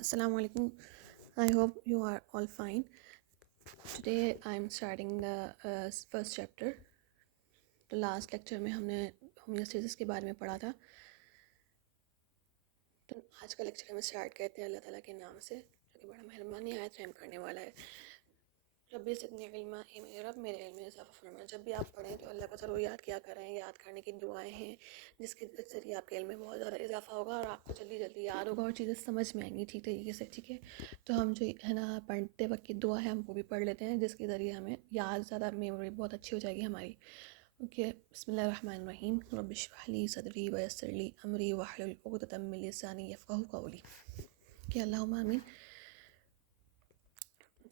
Assalamu alaikum. I hope you are all fine. Today I am starting the first chapter. तो last lecture में हमने homeostasis के बारे में पढ़ा था। तो आज का लेक्चर हम स्टार्ट करते हैं अल्लाह ताला के नाम से, जो कि बड़ा मेहरबानी आयत रहम करने वाला है। रब्बी ज़िदनी इल्मा, ए मेरे रब मेरे इल्म में इजाफ़ा फरमा। जब भी आप पढ़ें तो अल्लाह को ज़रूर याद किया करें। याद करने की दुआएं हैं जिसके ज़रिए आपके इल्म में बहुत ज़्यादा इजाफ़ा होगा और आपको जल्दी जल्दी याद होगा और चीज़ें समझ में आएंगी ठीक तरीके से। ठीक है, तो हम जो है ना पढ़ते वक्त की दुआ है हम वो भी पढ़ लेते हैं, जिसके ज़रिए हमें याद ज़्यादा मेमोरी बहुत अच्छी हो जाएगी हमारी। ओके, बिस्मिल्लाहिर्रहमानिर्रहीम। रब्बि इश्रह ली सदरी व यस्सिर ली अमरी वहलुल उक़दतम मिन लिसानी यफ़क़हू क़ौली। कि अल्लाहुम्मा आमीन।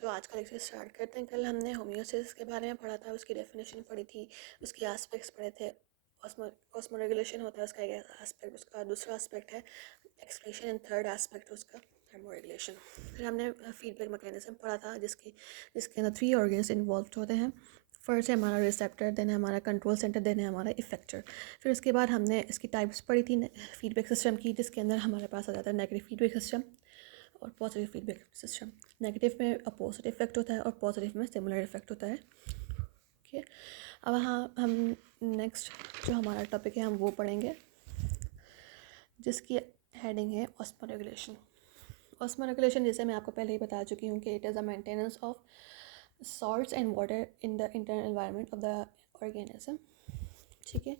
तो आज का लेक्चर स्टार्ट करते हैं। कल हमने होमियोस्टेसिस के बारे में पढ़ा था, उसकी डेफिनेशन पढ़ी थी, उसके एस्पेक्ट्स पढ़े थे। ऑस्मो रेगुलेशन होता है उसका एक एस्पेक्ट, उसका दूसरा एस्पेक्ट है एक्सक्रीशन एंड थर्ड एस्पेक्ट उसका थर्मो रेगुलेशन। फिर हमने फीडबैक मैकेनिज्म पढ़ा था जिसके अंदर 3 ऑर्गन्स इन्वॉल्व होते हैं। फर्स्ट है हमारा रिसेप्टर, देन है हमारा कंट्रोल सेंटर, देन है हमारा इफेक्टर। फिर उसके बाद हमने इसकी टाइप्स पढ़ी थी फीडबैक सिस्टम की, जिसके अंदर हमारे पास आ जाता है नेगेटिव फीडबैक सिस्टम और पॉजिटिव फीडबैक सिस्टम। नेगेटिव में अपोजिट इफेक्ट होता है और पॉजिटिव में सिमिलर इफेक्ट होता है। ओके, अब हाँ हम नेक्स्ट जो हमारा टॉपिक है हम वो पढ़ेंगे, जिसकी हेडिंग है ऑस्मो रेगुलेशन। ऑस्मो रेगुलेशन जैसे मैं आपको पहले ही बता चुकी हूँ कि it is a maintenance of salts and water in the internal environment of the organism. ठीक है,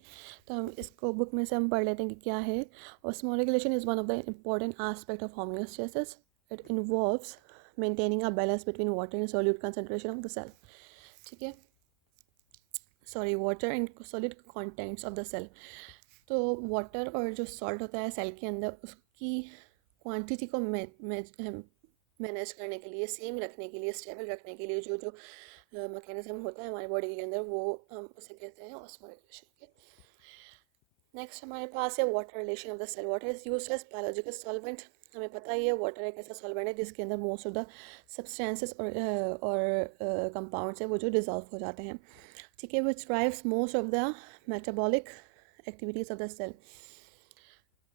तो हम इसको बुक में से हम पढ़ लेते हैं कि क्या है। Osmo regulation is one of the important aspect of homeostasis. It involves maintaining a balance between water and solute concentration of the cell. ठीक है, sorry, water and solid contents of the cell. तो water और जो salt होता है cell के अंदर, उसकी क्वांटिटी को मैनेज करने के लिए, सेम रखने के लिए, स्टेबल रखने के लिए जो जो मैकेनिज्म होता है हमारी बॉडी के अंदर, वो हम उसे कहते हैं ऑस्मो रेगुलेशन के। नेक्स्ट हमारे पास है water relation of the cell. Water is used as biological solvent. हमें पता ही है वाटर एक ऐसा सॉल्वेंट है जिसके अंदर मोस्ट ऑफ द सब्सटेंसेस और कंपाउंड्स है वो जो डिज़ोल्व हो जाते हैं। ठीक है, which drives most of the metabolic activities of the cell.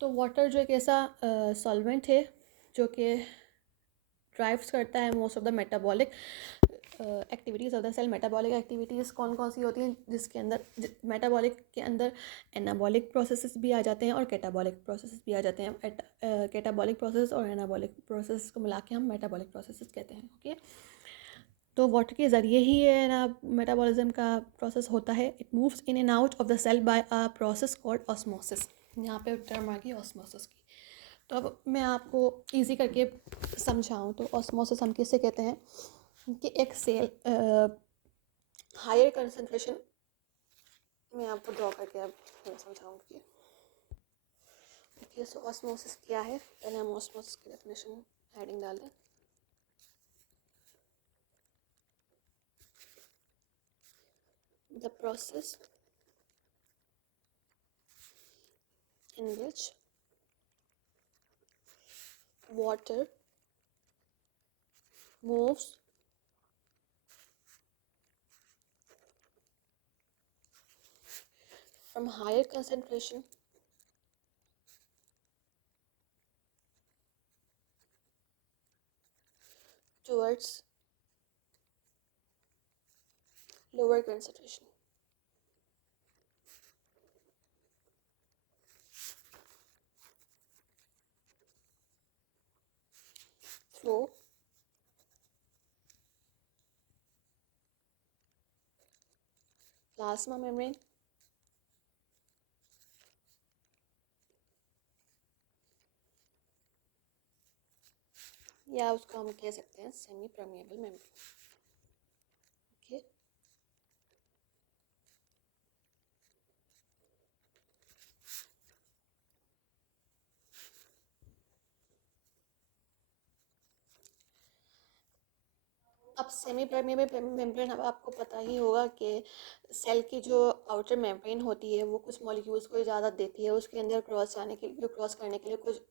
तो वाटर जो एक ऐसा सॉल्वेंट है जो कि ड्राइव्स करता है most of the metabolic activities of the cell. Metabolic activities कौन कौन सी होती हैं, जिसके अंदर मेटाबॉलिक के अंदर एनाबॉलिक प्रोसेसेस भी आ जाते हैं और कैटाबॉलिक प्रोसेसेस भी आ जाते हैं। कैटाबॉलिक प्रोसेस और एनाबॉलिक प्रोसेस को मिला के हम मेटाबॉलिक प्रोसेसेस कहते हैं। ओके, तो वाटर के ज़रिए ही ये ना मेटाबॉलिज्म का प्रोसेस होता है। It moves in and out of the cell by a process called osmosis. यहाँ पे टर्म आ गई ऑस्मोसिस की। तो अब मैं आपको इजी करके समझाऊँ तो ऑस्मोसिस हम किससे कहते हैं कि एक सेल हायर कंसंट्रेशन, मैं आपको ड्रॉ करके अब समझाऊंगी। ओके, सो ऑस्मोसिस क्या है, पहले हम ऑस्मोसिस की डेफिनेशन हेडिंग डाल दें। The process in which water moves from higher concentration towards lower concentration. Through plasma membrane, या उसको हम कह सकते हैं सेमी परमिएबल मेम्ब्रेन। ओके, अब सेमी परमिएबल मेम्ब्रेन, अब आपको पता ही होगा कि सेल की जो आउटर मेम्ब्रेन होती है वो कुछ मॉलिक्यूल्स को इजाज़त देती है उसके अंदर क्रॉस करने के लिए कुछ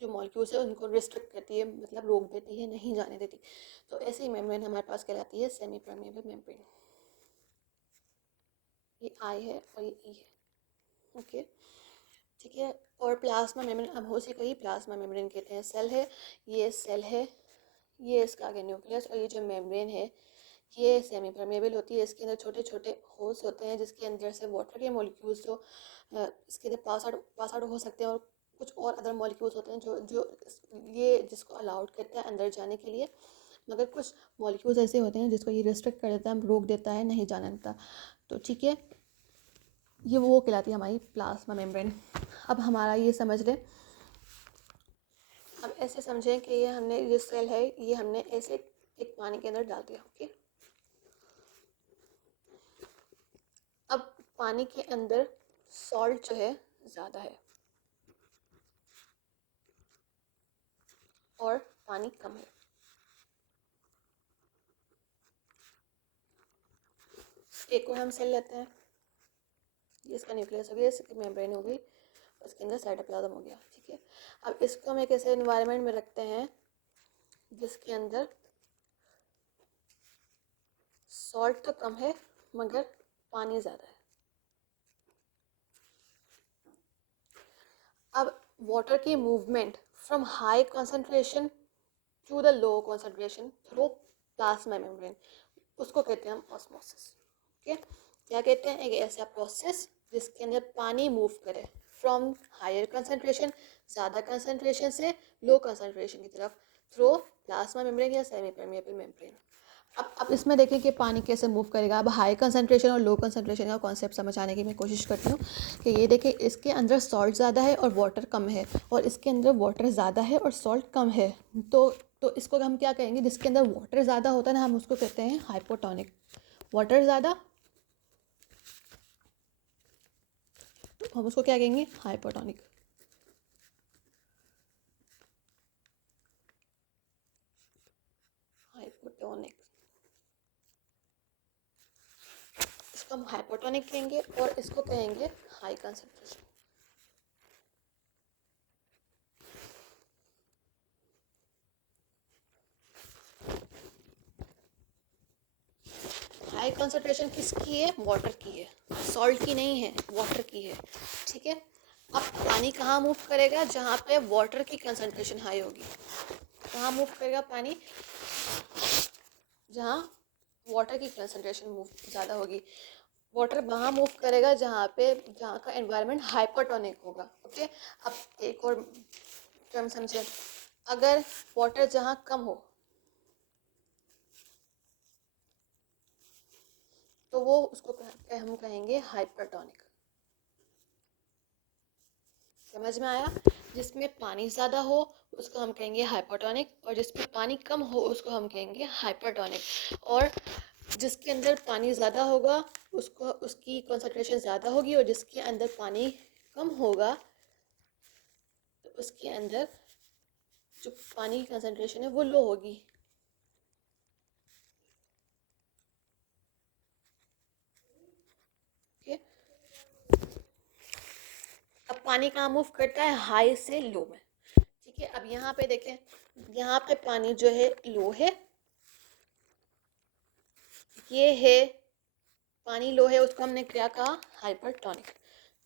जो मॉलिक्यूल्स है उनको रिस्ट्रिक्ट करती है, मतलब रोक देती है, नहीं जाने देती। तो ऐसी मेम्ब्रेन हमारे पास कहलाती है सेमी परमिएबल मेम्ब्रेन। ये आई है और ये ई है। ओके, ठीक है। और प्लाज्मा मेम्ब्रेन, अब हो से कहीं प्लाज्मा मेम्ब्रेन कहते हैं। सेल है, ये इसका आगे न्यूक्लियस, और ये जो मेम्ब्रेन है ये सेमी परमेबल होती है। इसके अंदर छोटे छोटे होल्स होते हैं जिसके अंदर से वाटर के मॉलिक्यूल्स जो इसके अंदर पास आउट हो सकते हैं, और कुछ और अदर मॉलिक्यूल्स होते हैं जो जो ये जिसको अलाउड करता है अंदर जाने के लिए, मगर कुछ मॉलिक्यूल्स ऐसे होते हैं जिसको ये रिस्ट्रिक्ट कर देता है, रोक देता है, नहीं जाने देता। तो ठीक है, ये वो कहलाती है हमारी प्लाज्मा मेम्ब्रेन। अब हमारा ये समझ लें, अब ऐसे समझें कि ये हमने ये सेल है, ये हमने ऐसे एक पानी के अंदर डाल दिया। ओके, अब पानी के अंदर सॉल्ट जो है ज़्यादा है और पानी कम है। एक और हम सेल लेते हैं, ये इसका न्यूक्लियस हो गया, इसकी मेम्ब्रेन हो गई, उसके अंदर साइटोप्लाज्म हो गया। ठीक है, अब इसको हम एक ऐसे एनवायरनमेंट में रखते हैं जिसके अंदर सॉल्ट तो कम है मगर पानी ज़्यादा है। अब वाटर की movement from high concentration to the low concentration through plasma membrane, उसको कहते हैं हम ऑस्मोसिस। ठीक है, क्या कहते हैं, एक ऐसा प्रोसेस जिसके अंदर पानी मूव करे फ्रॉम हायर कंसंट्रेशन, ज़्यादा कंसंट्रेशन से लो कंसंट्रेशन की तरफ, थ्रू प्लाज्मा मेम्ब्रेन या सेमी परमेबल मेम्ब्रेन। अब इसमें देखें कि पानी कैसे मूव करेगा। अब हाई कंसंट्रेशन और लो कंसंट्रेशन का कॉन्सेप्ट समझाने की मैं कोशिश करती हूँ कि ये देखें, इसके अंदर सॉल्ट ज़्यादा है और वाटर कम है, और इसके अंदर वाटर ज़्यादा है और सॉल्ट कम है। तो इसको हम क्या कहेंगे, जिसके अंदर वाटर ज़्यादा होता है ना, हम उसको कहते हैं हाइपोटोनिक। वाटर ज़्यादा, तो हम उसको क्या कहेंगे, हाइपोटोनिक। हाइपोटोनिक, इसको हम हाइपोटोनिक कहेंगे और इसको कहेंगे हाई कंसंट्रेशन। हाई कंसंट्रेशन किसकी है, वाटर की है, सॉल्ट की नहीं है, वाटर की है। ठीक है, अब पानी कहाँ मूव करेगा, जहाँ पे वाटर की कंसंट्रेशन हाई होगी। कहाँ मूव करेगा पानी, जहाँ वाटर की कंसंट्रेशन मूव ज़्यादा होगी। वाटर वहाँ मूव करेगा जहाँ का एनवायरनमेंट हाइपोटोनिक होगा। ओके, अब एक और टर्म समझे, अगर वाटर जहाँ कम हो तो वो उसको हम कहेंगे हाइपरटोनिक। समझ में आया, जिसमें पानी ज़्यादा हो उसको हम कहेंगे हाइपोटोनिक, और जिसमें पानी कम हो उसको हम कहेंगे हाइपरटोनिक। और जिसके अंदर पानी ज़्यादा होगा उसको उसकी कंसंट्रेशन ज़्यादा होगी, और जिसके अंदर पानी कम होगा तो उसके अंदर जो पानी की कंसंट्रेशन है वो लो होगी। ठीक है, अब पानी कहाँ मूव करता है, हाई से लो में। ठीक है, अब यहाँ पे देखें, यहाँ पे पानी जो है लो है, ये है पानी लो है, उसको हमने क्या कहा, हाइपरटोनिक।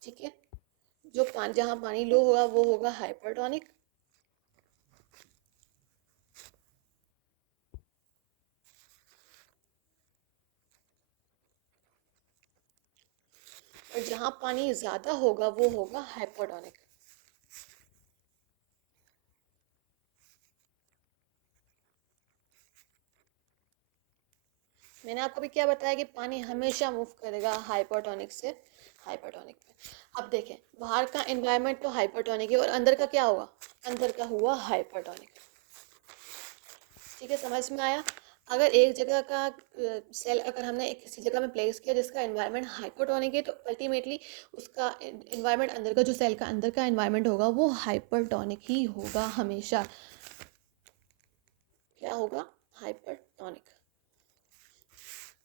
ठीक है, जो पानी जहाँ पानी लो होगा वो होगा हाइपरटोनिक। और जहाँ पानी ज़्यादा होगा वो होगा हाइपोटोनिक। मैंने आपको भी क्या बताया कि पानी हमेशा मूव करेगा हाइपोटोनिक से हाइपरटोनिक में। अब देखें, बाहर का एनवायरनमेंट तो हाइपरटोनिक है और अंदर का क्या होगा, अंदर का हुआ हाइपरटोनिक। ठीक है, समझ में आया। अगर एक जगह का सेल अगर हमने एक किसी जगह में प्लेस किया जिसका एनवायरनमेंट हाइपरटोनिक है, तो अल्टीमेटली उसका एनवायरनमेंट अंदर का जो सेल का अंदर का एनवायरनमेंट होगा वो हाइपरटोनिक ही होगा हमेशा। क्या होगा, हाइपरटोनिक।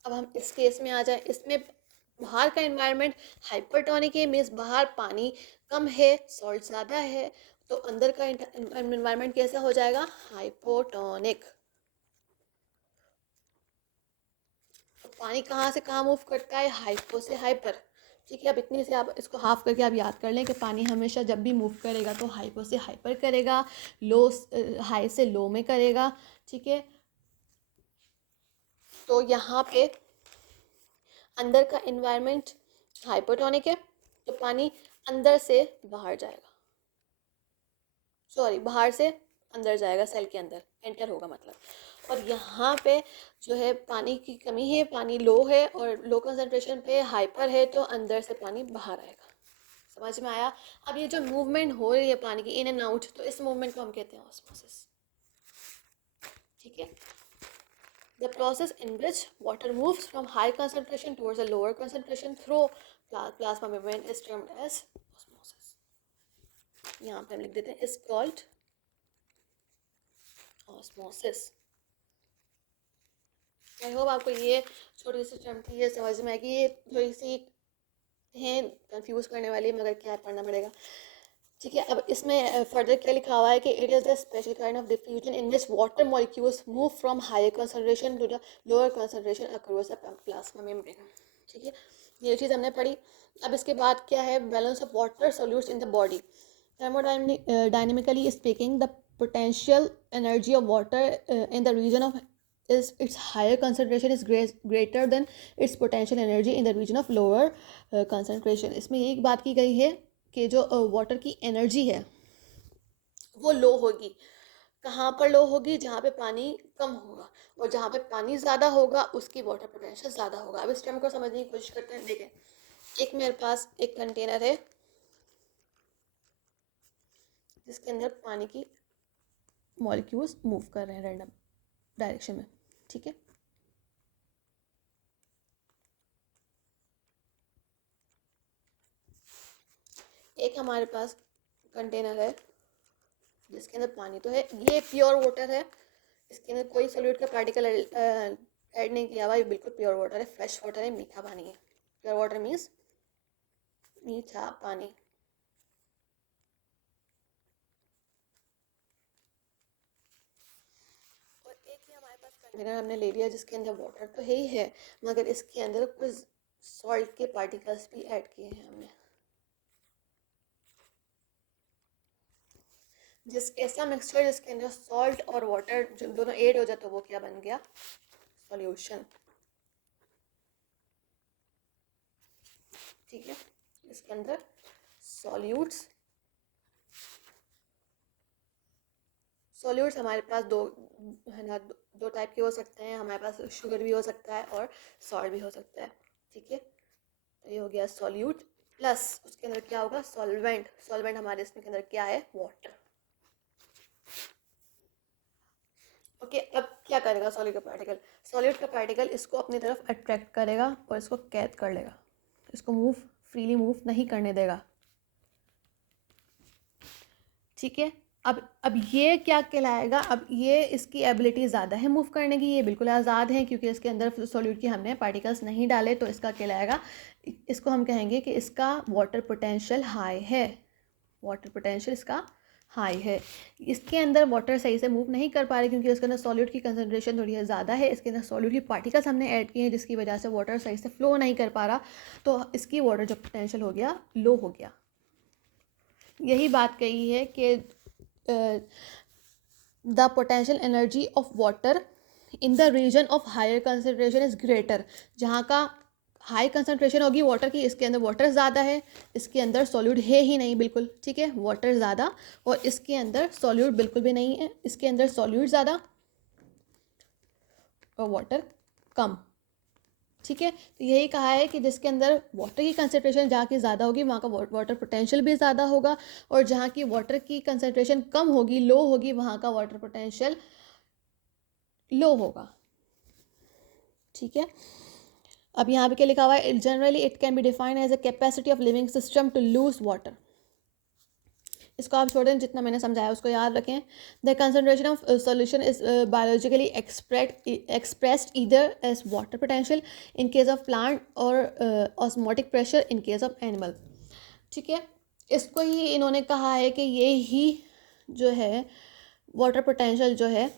अब हम इस केस में आ जाए, इसमें बाहर का एनवायरनमेंट हाइपरटोनिक है, मीन्स बाहर पानी कम है, सॉल्ट ज़्यादा है, तो अंदर का एनवायरनमेंट कैसा हो जाएगा, हाइपोटोनिक। तो पानी कहाँ से कहाँ मूव करता है, हाइपो से हाइपर, ठीक है, अब इतनी से आप इसको हाफ करके आप याद कर लें कि पानी हमेशा जब भी मूव करेगा तो हाइपो से हाइपर करेगा, लो हाई से लो में करेगा। ठीक है, तो यहाँ पे अंदर का एनवायरनमेंट हाइपोटोनिक है, तो पानी अंदर से बाहर जाएगा, सॉरी बाहर से अंदर जाएगा, सेल के अंदर एंटर होगा मतलब। और यहाँ पे जो है पानी की कमी है, पानी लो है और लो कंसंट्रेशन पे हाइपर है, तो अंदर से पानी बाहर आएगा। समझ में आया? अब ये जो मूवमेंट हो रही है पानी की इन एंड आउट, तो इस मूवमेंट को हम कहते हैं ऑस्मोसिस। ठीक है, the process in which water moves from high concentration towards a lower concentration through plasma membrane is termed as osmosis. यहाँ पे हम लिख देते हैं is called osmosis. I hope आपको ये छोटी सी टर्म थी, ये समझ में आएगी। ये थोड़ी सी है कंफ्यूज करने वाली, मगर क्या पढ़ना पड़ेगा। ठीक है, अब इसमें फर्दर क्या लिखा हुआ है कि it is the special kind of diffusion in which water molecules move from higher concentration to the lower concentration across the plasma membrane. ठीक है, ये चीज़ हमने पढ़ी। अब इसके बाद क्या है, balance of water solutes in the body. Thermodynamically speaking, the potential energy of water in the region of its higher concentration is greater than its potential energy in the region of lower concentration. इसमें एक बात की गई है कि जो water की energy है वो लो होगी। कहाँ पर लो होगी? जहाँ पे पानी कम होगा, और जहाँ पे पानी ज़्यादा होगा उसकी वाटर पोटेंशियल ज़्यादा होगा। अब इस टर्म को समझने की कोशिश करते हैं। देखें, एक मेरे पास एक कंटेनर है जिसके अंदर पानी की मॉलिक्यूल्स मूव कर रहे हैं रैंडम डायरेक्शन में। ठीक है, एक हमारे पास कंटेनर है जिसके अंदर पानी तो है, ये प्योर वाटर है, इसके अंदर कोई सोल्यूट का पार्टिकल ऐड नहीं किया हुआ, ये बिल्कुल प्योर वाटर है, फ्रेश वाटर है, मीठा पानी है। प्योर वाटर मीन्स मीठा पानी। और एक ही हमारे पास कंटेनर हमने ले लिया जिसके अंदर वाटर तो है ही है, मगर इसके अंदर कुछ सॉल्ट के पार्टिकल्स भी ऐड किए हैं हमने। जिस ऐसा मिक्सचर जिसके अंदर सॉल्ट और वाटर जो दोनों ऐड हो जाए तो वो क्या बन गया? सॉल्यूशन। ठीक है, इसके अंदर सॉल्यूट्स हमारे पास दो है ना, दो टाइप के हो सकते हैं। हमारे पास शुगर भी हो सकता है और सॉल्ट भी हो सकता है। ठीक है, तो ये हो गया सॉल्यूट, प्लस उसके अंदर क्या होगा? सॉल्वेंट। सॉल्वेंट हमारे इसमें के अंदर क्या है? वाटर। ओके, अब क्या करेगा सॉलिड का पार्टिकल? सॉलिड का पार्टिकल इसको अपनी तरफ अट्रैक्ट करेगा और इसको कैद कर लेगा, इसको मूव फ्रीली मूव नहीं करने देगा। ठीक है, अब ये क्या कहलाएगा? अब ये इसकी एबिलिटी ज़्यादा है मूव करने की, ये बिल्कुल आज़ाद है क्योंकि इसके अंदर सॉल्यूट के हमने पार्टिकल्स नहीं डाले, तो इसका कहलाएगा, इसको हम कहेंगे कि इसका वाटर पोटेंशियल हाई है। वाटर पोटेंशियल इसका हाई है। इसके अंदर वाटर सही से मूव नहीं कर पा रही क्योंकि उसके अंदर सॉल्यूट की कंसंट्रेशन थोड़ी ज़्यादा है। इसके अंदर सॉल्यूट की पार्टिकल्स हमने ऐड किए हैं जिसकी वजह से वाटर सही से फ्लो नहीं कर पा रहा, तो इसकी वाटर जो पोटेंशियल हो गया लो हो गया। यही बात कही है कि the potential energy of water in the region of higher concentration is greater. जहाँ का हाई कंसंट्रेशन होगी वाटर की, इसके अंदर वाटर ज़्यादा है, इसके अंदर सॉल्यूट है ही नहीं बिल्कुल। ठीक है, वाटर ज़्यादा और इसके अंदर सॉल्यूट बिल्कुल भी नहीं है, इसके अंदर सॉल्यूट ज़्यादा और वाटर कम। ठीक है, तो यही कहा है कि जिसके अंदर वाटर की कंसंट्रेशन जहाँ की ज़्यादा होगी वहाँ का वाटर पोटेंशियल भी ज़्यादा होगा, और जहाँ की वाटर की कंसंट्रेशन कम होगी, लो होगी, वहाँ का वाटर पोटेंशियल लो होगा। ठीक है, अब यहाँ पे क्या लिखा हुआ है? Generally it can be defined as a capacity of living system to lose water. इसको आप छोड़ दें, जितना मैंने समझाया उसको याद रखें। The concentration of solution is biologically expressed either as water potential in case of plant और osmotic pressure in case of animal. ठीक है, इसको ही इन्होंने कहा है कि ये ही जो है वाटर पोटेंशियल जो है,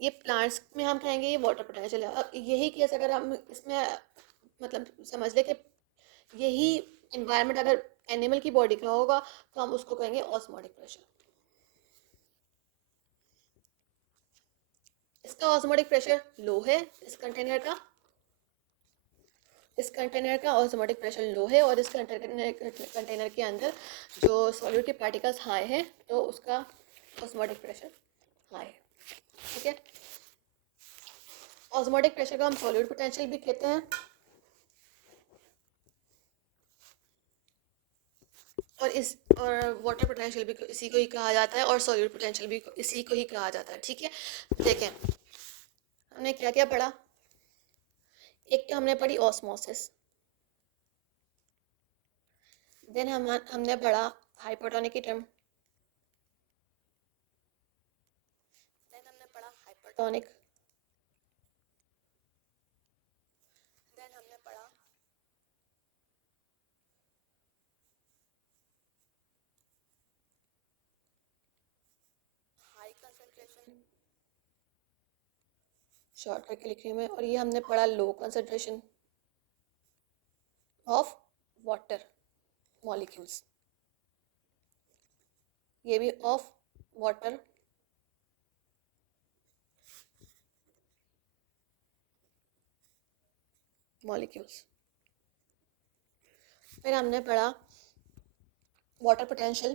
ये प्लांट्स में हम कहेंगे ये वाटर पोटेंशियल है। अब यही केस अगर हम इसमें मतलब समझ लें कि यही इन्वायरमेंट अगर एनिमल की बॉडी का होगा तो हम उसको कहेंगे ऑस्मोटिक प्रेशर। इसका ऑस्मोटिक प्रेशर लो है, इस कंटेनर का ऑस्मोटिक प्रेशर लो है, और इस कंटेनर के अंदर जो सॉल्यूट के पार्टिकल्स हाई हैं तो उसका ऑस्मोटिक प्रेशर हाई है। ठीक है, ऑस्मोटिक प्रेशर का हम सॉल्यूट पोटेंशियल भी कहते हैं, और वाटर पोटेंशियल भी इसी को ही कहा जाता है, और सॉल्यूट पोटेंशियल भी इसी को ही कहा जाता है। ठीक है, देखें हमने क्या क्या पढ़ा। एक तो हमने पढ़ी ऑस्मोसिस, देन हमने पढ़ा हाइपोटोनिक की टर्म, देन हमने पढ़ा हाइपरटोनिक, देन हमने पढ़ा हाई कंसंट्रेशन, शॉर्ट करके लिख रही हूँ मैं, और ये हमने पढ़ा low concentration of water molecules, ये भी ऑफ वाटर मॉलिक्यूल्स। फिर हमने पढ़ा वाटर पोटेंशियल,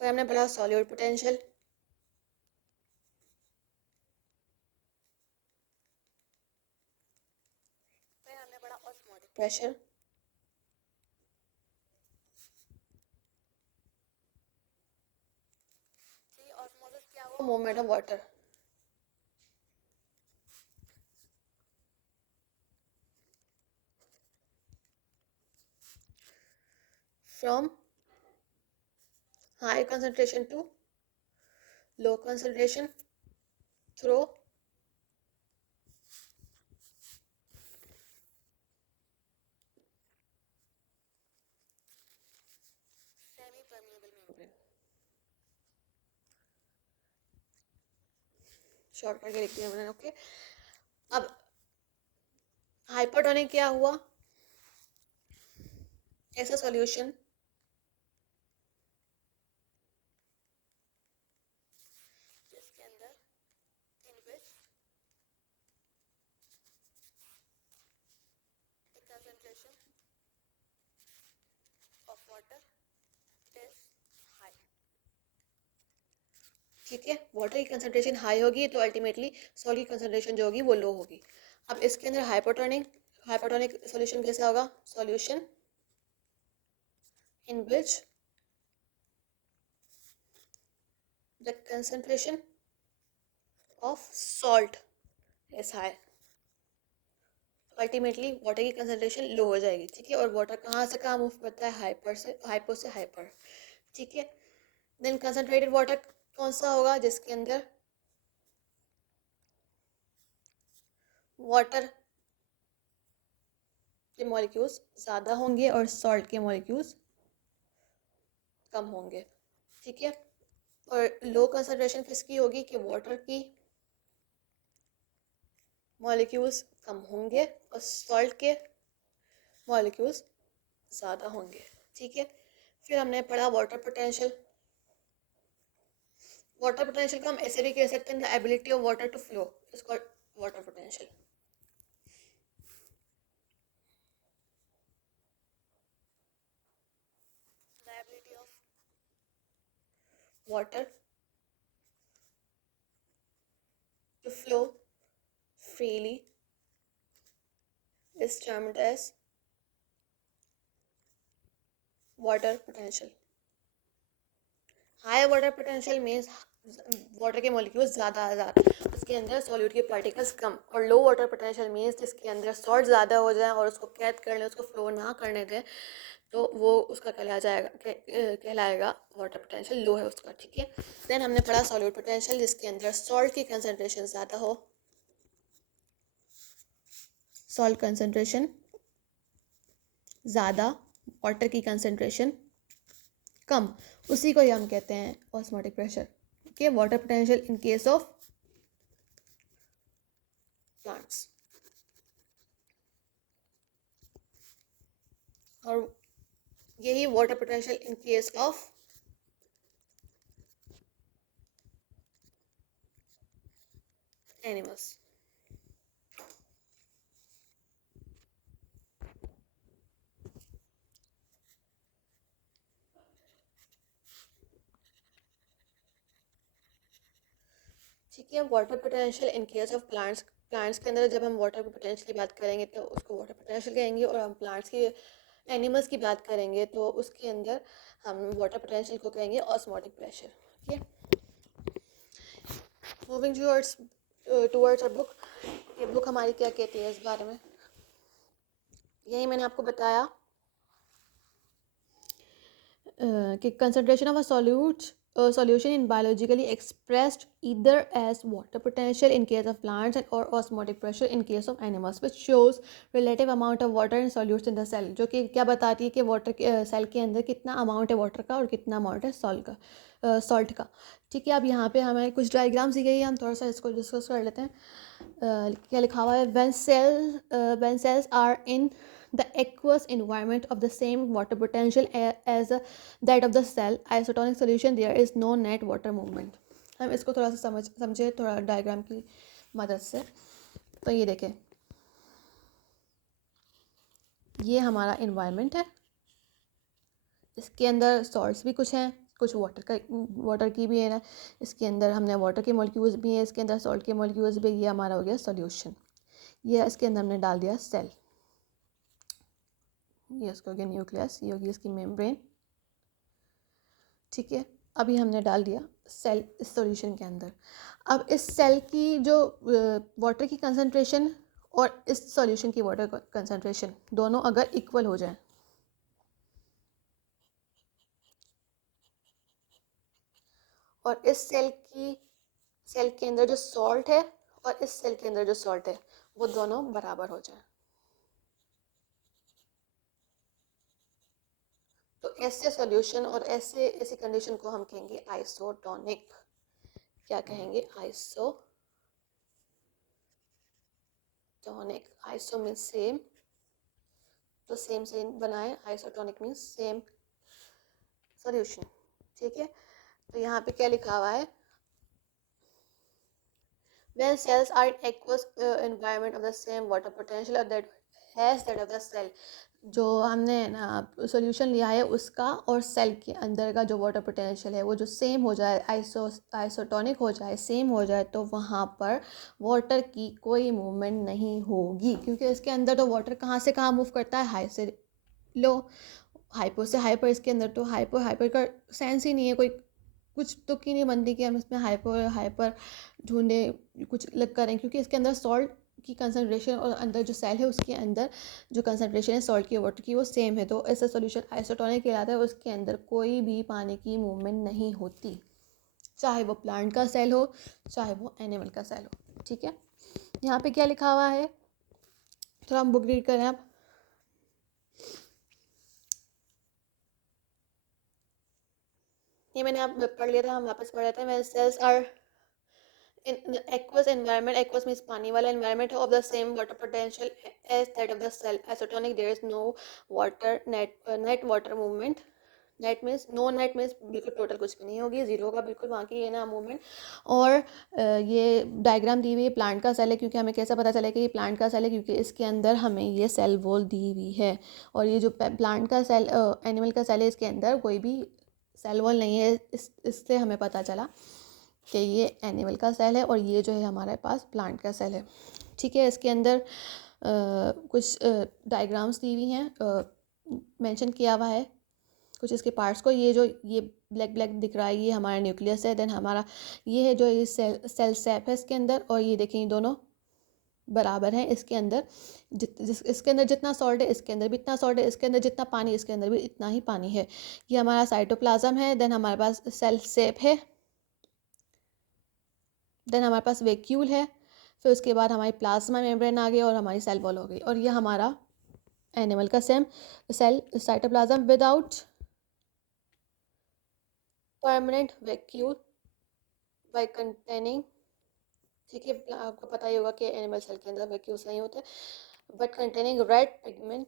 फिर हमने पढ़ा सॉल्यूट पोटेंशियल, फिर हमने पढ़ा ऑस्मोटिक प्रेशर, ऑस्मोसिस क्या हुआ, movement of water, from high concentration to low concentration through semi permeable membrane. Short करके लिख दिया मैंने। ओके, अब हाइपरटोनिक क्या हुआ, ऐसा सॉल्यूशन जिसके अंदर in which the concentration of water is high. ठीक है, वाटर की कंसंट्रेशन हाई होगी तो अल्टीमेटली सॉल्ट की कंसंट्रेशन जो होगी वो लो होगी। अब इसके अंदर हाइपरटोनिक सॉल्यूशन कैसा होगा, solution in which the concentration of salt is high, ultimately water की कंसंट्रेशन लो हो जाएगी। ठीक है, और वाटर कहाँ से कहाँ मूव करता है, हाइपो से हाइपर। ठीक है, देन कंसंट्रेटेड वाटर कौन सा होगा, जिसके अंदर वाटर के मॉलिक्यूल्स ज़्यादा होंगे और सॉल्ट के मॉलिक्यूल्स कम होंगे। ठीक है, और लो कंसंट्रेशन किसकी होगी कि वाटर की मॉलिक्यूल्स कम होंगे और सॉल्ट के मॉलिक्यूल्स ज़्यादा होंगे। ठीक है, फिर हमने पढ़ा वाटर पोटेंशियल। वाटर पोटेंशियल को हम ऐसे भी कह सकते हैं, the ability of water to flow is called water potential. The ability of water to flow freely is termed as water potential. High water potential means water के molecules ज़्यादा आज़ाद, उसके अंदर सॉल्यूट के पार्टिकल्स कम, और लो वाटर पोटेंशियल मीन्स जिसके अंदर salt ज़्यादा हो जाए और उसको कैद कर लें, उसको फ्लो ना करने दें, तो वो उसका कहलाएगा वाटर पोटेंशियल लो है उसका। ठीक है, देन हमने पढ़ा सॉल्यूट पोटेंशियल, जिसके अंदर सॉल्ट की कंसंट्रेशन ज़्यादा हो, सॉल्ट कंसंट्रेशन ज़्यादा, वाटर की कंसंट्रेशन कम, उसी को ही हम कहते हैं osmotic pressure. Okay, water potential in case of plants. और यही water potential in case of animals. ठीक है, water potential in case of plants. Plants के अंदर जब हम वाटर पोटेंशियल की बात करेंगे तो उसको वाटर पोटेंशियल कहेंगे, और हम प्लांट्स की एनिमल्स की बात करेंगे तो उसके अंदर हम वाटर पोटेंशियल को कहेंगे ऑस्मोटिक प्रेशर। ठीक है, मूविंग टूवर्ड्स अ बुक। ये बुक हमारी क्या कहती है इस बारे में, यही मैंने आपको बताया कि concentration of a solution in biologically expressed either as water potential in case of plants or osmotic pressure in case of animals, which shows relative amount of water and solutes in the cell, जो कि क्या बताती है कि water cell के अंदर कितना amount है वाटर का और कितना अमाउंट है सॉल्ट का। ठीक है, अब यहाँ पे हमें कुछ डायग्राम्स दी गई है, हम थोड़ा सा इसको डिस्कस कर लेते हैं। क्या लिखा हुआ है, when cells are in the aqueous environment of the same water potential as that of the cell isotonic solution, there is no net water movement। हम इसको थोड़ा सा समझे थोड़ा डायग्राम की मदद से। तो ये देखें, ये हमारा इन्वायरमेंट है, इसके अंदर सॉल्ट्स भी कुछ हैं, कुछ वाटर की भी है ना, इसके अंदर हमने वाटर के मॉलिक्यूल्स भी हैं, इसके अंदर सॉल्ट के मॉलिक्यूल्स भी। ये हमारा हो गया सॉल्यूशन। ये इसके अंदर हमने डाल दिया सेल, ये इसको हो गया न्यूक्लियस, ये होगी इसकी मेम्ब्रेन। ठीक है, अभी हमने डाल दिया सेल इस सॉल्यूशन के अंदर। अब इस सेल की जो वाटर की कंसंट्रेशन और इस सॉल्यूशन की वाटर कंसंट्रेशन दोनों अगर इक्वल हो जाए, और इस सेल के अंदर जो सॉल्ट है और इस सेल के अंदर जो सॉल्ट है वो दोनों बराबर हो जाए, तो ऐसे सॉल्यूशन और ऐसी कंडीशन को हम कहेंगे आइसोटोनिक। क्या कहेंगे, आइसोटोनिक। आइसो मीन्स सेम, तो सेम बनाए, आइसोटोनिक मीन्स सेम सॉल्यूशन। ठीक है, तो यहाँ पे क्या लिखा हुआ है, when cells are in aqueous environment of the same water potential that has that of the cell। जो हमने ना सॉल्यूशन लिया है उसका और सेल के अंदर का जो वाटर पोटेंशियल है वो जो सेम हो जाए, आइसोटोनिक हो जाए, सेम हो जाए, तो वहाँ पर वाटर की कोई मूवमेंट नहीं होगी, क्योंकि इसके अंदर तो वाटर कहाँ से कहाँ मूव करता है, हाई से लो, हाइपो से हाइपर। इसके अंदर तो हाइपर का सेंस ही नहीं है, कोई कुछ तो की नहीं बनती कि हम इसमें हाइपर ढूंढे कुछ लग करें, क्योंकि इसके अंदर सॉल्ट की कंसनट्रेशन और अंदर जो सेल है उसके अंदर जो कंसनट्रेशन है सॉल्ट की वाटर की वो सेम है, तो ऐसा सॉल्यूशन आइसोटोनिक कहलाता है। उसके अंदर कोई भी पानी की मूवमेंट नहीं होती, चाहे वो प्लांट का सेल हो चाहे वो एनिमल का सेल हो। ठीक है, यहाँ पे क्या लिखा हुआ है, थोड़ा हम बुक रीड करें आप। ये मैंने आप पढ़ लिया था, हम वापस पढ़ लेते हैं। when cells are in the aqueous environment, aqueous means पानी वाला environment of the same water potential as that of the cell isotonic, there is no net water movement। Net means no, net means बिल्कुल total कुछ भी नहीं होगी, zero का बिल्कुल वहाँ की है ना मूवमेंट। और ये डायग्राम दी हुई है प्लांट का सेल है, क्योंकि हमें कैसा पता चला कि ये प्लांट का सेल है, क्योंकि इसके अंदर हमें ये सेल वॉल दी हुई है, और ये जो प्लांट का सेल एनिमल का सेल है इसके अंदर कोई भी सेल वॉल नहीं है। इससे हमें पता चला कि ये एनिमल का सेल है और ये जो है हमारे पास प्लांट का सेल है। ठीक है, इसके अंदर कुछ डायग्राम्स दी हुई हैं, मेंशन किया हुआ है कुछ इसके पार्ट्स को। ये जो ये ब्लैक ब्लैक दिख रहा है ये हमारा न्यूक्लियस है, देन हमारा ये है जो ये सेल सैप है इसके अंदर, और ये देखें ये दोनों बराबर हैं इसके अंदर। इसके अंदर जितना सॉल्ट है इसके अंदर भी इतना सॉल्ट है, इसके अंदर जितना पानी इसके अंदर भी इतना ही पानी है। ये हमारा साइटोप्लाज्म है, देन हमारे पास सेल सेप है, देन हमारे पास वैक्यूल है, फिर उसके बाद हमारी प्लाज्मा मेम्ब्रेन आ गई और हमारी सेल वॉल हो गई। और ये हमारा एनिमल का cell cytoplasm without permanent vacuole by containing. ठीक है, आपको पता ही होगा कि एनिमल सेल के अंदर वैक्यूल्स नहीं होते, but containing red pigment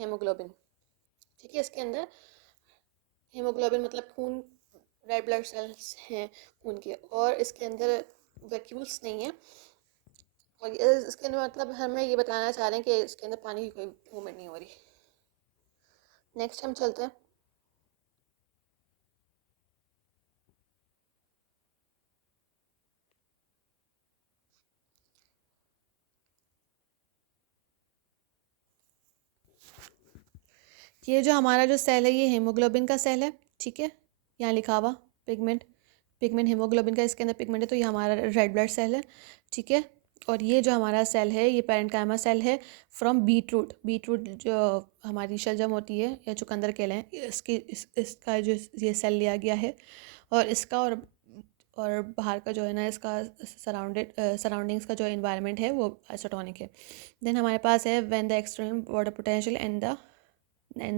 haemoglobin, ठीक है। इसके अंदर हेमोग्लोबिन मतलब खून, रेड ब्लड सेल्स हैं खून के, और इसके अंदर वैक्यूल्स नहीं है, और इसके अंदर मतलब हमें ये बताना चाह रहे हैं कि इसके अंदर पानी की कोई मूवमेंट नहीं हो रही। नेक्स्ट हम चलते हैं। ये जो हमारा जो सेल है ये हेमोग्लोबिन का सेल है, ठीक है। यहाँ लिखा हुआ पिगमेंट, पिगमेंट हेमोग्लोबिन का इसके अंदर पिगमेंट है, तो ये हमारा रेड ब्लड सेल है, ठीक है। और ये जो हमारा सेल है ये पैरेन्काइमा सेल है फ्रॉम बीटरूट। बीटरूट जो हमारी शलजम होती है या चुकंदर कहलें, इसका जो ये सेल लिया गया है, और इसका और बाहर का जो है ना इसका सराउंडिंग्स का जो एनवायरनमेंट है वो आइसोटोनिक है। देन हमारे पास है when the extreme water potential and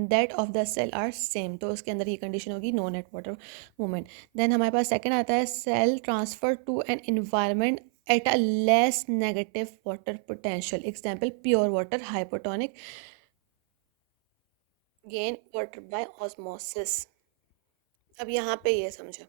that of the cell are same, तो उसके अंदर ये कंडीशन होगी no net water movement. Then हमारे पास सेकंड आता है cell transfer to an environment at a less negative water potential, example pure water, hypotonic, gain water by osmosis. अब यहाँ पे ये समझो,